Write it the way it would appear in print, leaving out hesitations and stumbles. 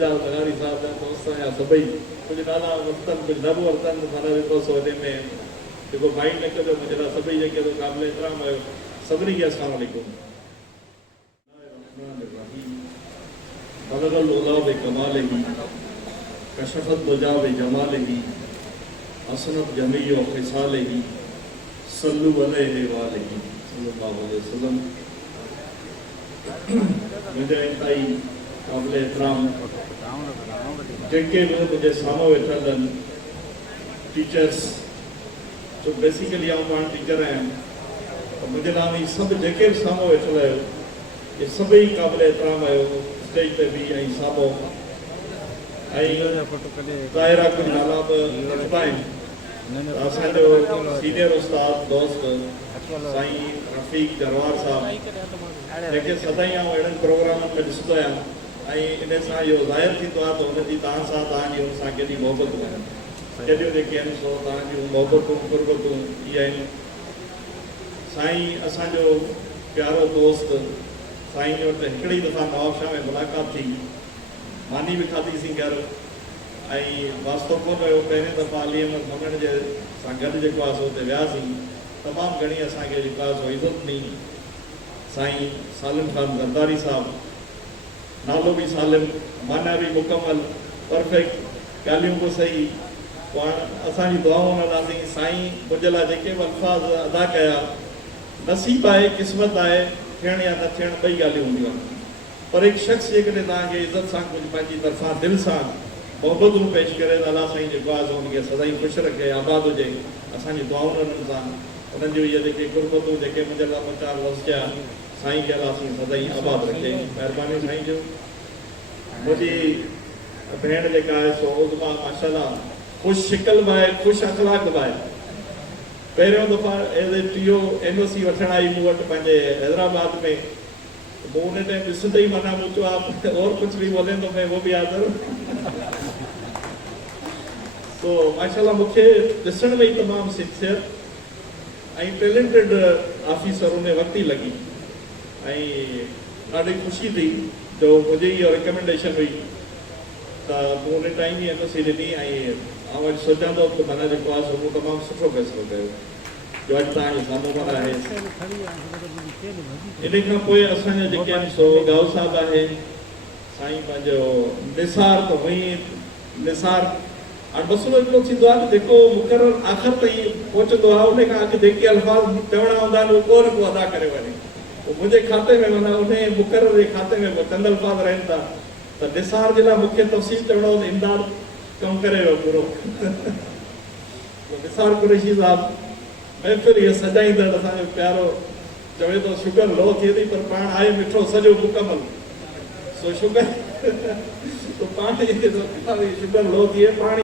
एजाज़ लगारी साहब जा दोस्त या सभई कुछ नाला वरतन कुछ न बि वरतन माना जेको सो हिन में जेको माइंड न कजो मुंहिंजे लाइ सभई जेके तो क़ाबिल एतिराम आहियो सभिनी खे अस्सलाम वालेकुम। बलगल उला बिकमालिही कशफत दुजा बिजमालिही असनत जमीअ ख़िसालिही सल्लु अलैहि वालिही सल्लल्लाहु अलैहि वसल्लम। मुंहिंजा इंतहाई क़ाबिल एतिराम जेके बि मुंहिंजे साम्हूं वेठल आहिनि टीचर्स, जो बेसिकली आउं पाण टीचर आहियां, मुंहिंजे नाले सभु जेके बि साम्हूं वेठल आहियो ये सभई क़ाबिल एतिराम आहियो स्टेज ते बि ऐं साम्हूं, ऐं ज़ाहिर आहे कुझु नाला बि लिखिबा आहिनि। असांजो सीनियर उस्ताद दोस्त साईं रफ़ीक जरवार साहब जेके सदाईं आउं अहिड़नि प्रोग्रामनि में ॾिसंदो आहियां ऐं इन सां इहो ज़ाहिर थींदो आहे त हुनजी तव्हां सां तव्हांजी हुन सां केॾी मोहबतूं आहिनि, केॾियूं जेके आहिनि सो तव्हांजूं मोहबतूं क़ुर्बतूं इहे आहिनि। साईं असांजो प्यारो दोस्त साईं जो वटि हिकिड़ी दफ़ा नवाबशाह में मुलाक़ात थी, मानी बि खाधीसीं घर ऐं वास्तो कोन हुयो, पहिरें दफ़ा अली अहमद मंगण जे सां गॾु जेको आहे सो हुते वियासीं, तमामु घणी असांखे जेको आहे सो इज़त ॾिनी। साईं सालिम ख़ान ज़रदारी साहब, नालो बि सालिम, माना बि मुकमल, परफेक्ट, ॻाल्हियूं बि सही। पाण असांजी दुआऊं हलंदासीं। साईं मुंहिंजे लाइ जेके बि अल्फाज़ अदा कया, नसीब आहे, क़िस्मत आहे, थियणु या न थियणु ॿई ॻाल्हियूं हूंदियूं आहिनि, पर हिकु शख़्स जेकॾहिं तव्हांखे इज़त सां कुझु पंहिंजी तरफ़ां दिलि सां मोहबतूं पेश करे त अलाह साईं जेको आहे सो हुनखे सदाईं ख़ुशि रखे, आबाद हुजे। असांजी दुआऊं हुननि सां, हुननि जूं इहे जेके क़ुर्बतूं जेके मुंहिंजे लाइ ॿ चारि लफ़्ज़ चया, साईं खे अलाह साईं सदाईं आबाद रखे, महिरबानी साईं जो। मुंहिंजी भेण जेका आहे सो उज़मा माशाअल्लाह ख़ुशि शिकल बि आहे, ख़ुशि अख़लाक बि आहे। पहिरियों दफ़ा एज़ ए टीओ NOC वठणु आई मूं वटि पंहिंजे हैदराबाद में, मूं उन टाइम ॾिसंदे ई माना मूं चयो आहे और कुझु बि बोले तो मैं वो बि हाज़िर। तो माशाअल्लाह मूंखे ॾिसण में ई तमामु सिंसियर ऐं टैलेंटेड ऑफिसर उन वक़्तु ई लॻी, ऐं ॾाढी ख़ुशी थी जो मुंहिंजी इहो रिकमेंडेशन हुई त मूं उन टाइम ई NOC ॾिनी। ऐं आउं अॼु सोचां थो त माना जेको आहे सो मूं तमामु सुठो फ़ैसिलो कयो जो अॼु तव्हांजे साम्हूं माना आहे। इन खां पोइ असांजा जेके आहिनि सो गाओ साहब आहे, साईं पंहिंजो निसार त हुई निसार। हाणे मसइलो हिकिड़ो थींदो आहे त जेको मुक़ररु आख़िर ताईं पहुचंदो आहे उन खां अॻु जेके अल्फाज़ चवणा हूंदा आहिनि उहो को न को अदा करे वञे, पोइ मुंहिंजे खाते में माना उन मुक़रर जे खाते में चंद अल्फाज़ रहनि था त निसार जे लाइ मूंखे तफ़सील चवणो हो, इमदाद कमु करे वियो पूरो। निसार कुरैशी साहब महफ़िल इहो सजाईंदड़ असांजो प्यारो, चवे थो शुगर लो थिए थी पर पाण आहे मिठो सॼो मुकमल, सो शुगर तो पाण शुगर लो थिए पाण